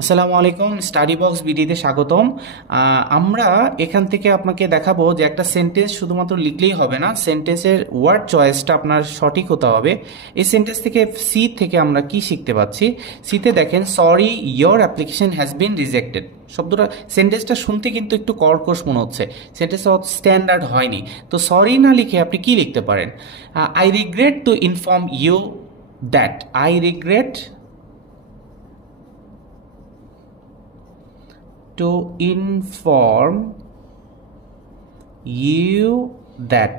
আসসালামু আলাইকুম, study box বিডিতে স্বাগতম। আমরা এখান থেকে আপনাকে দেখাবো যে একটা সেন্টেন্স শুধুমাত্র লিখলেই হবে না, সেন্টেন্সের ওয়ার্ড চয়েসটা আপনার সঠিক হতে হবে। এই সেন্টেন্স থেকে সি থেকে আমরা কি শিখতে পাচ্ছি? সিতে দেখেন, sorry your application has been rejected. শব্দটা, সেন্টেন্সটা শুনতে কিন্তু একটু কর্কশ মনে হচ্ছে, সেন্টেন্সটা স্ট্যান্ডার্ড হয়নি। তো সরি না লিখে আপনি কি লিখতে পারেন? I regret to inform you that, I regret to inform you that,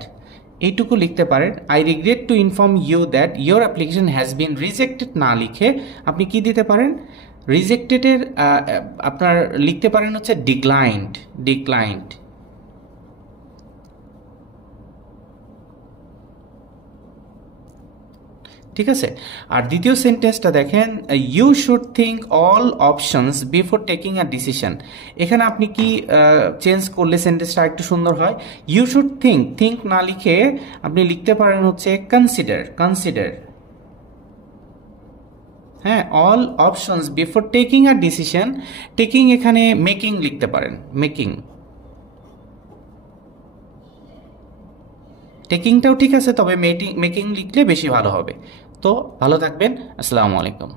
এইটুকু লিখতে পারেন। I regret to inform you that your application has been rejected না লিখে আপনি কি দিতে পারেন? রিজেক্টেডের আপনার লিখতে পারেন হচ্ছে ডিক্লাইন্ড, ডিক্লাইন্ড। ঠিক আছে। আর দ্বিতীয় সেন্টেন্সটা দেখেন, you should think all options before taking a decision. এখানে আপনি কি চেঞ্জ করলে সেন্টেন্সটা একটু সুন্দর হয়? ইউ শুড থিঙ্ক, থিঙ্ক না লিখে আপনি লিখতে পারেন হচ্ছে কনসিডার, কনসিডার। হ্যাঁ, all options before taking a decision. Taking এখানে মেকিং লিখতে পারেন, মেকিং। টেকিংটাও ঠিক আছে, তবে মেকিং লিখলে বেশি ভালো হবে। তো ভালো থাকবেন, আসসালামু আলাইকুম।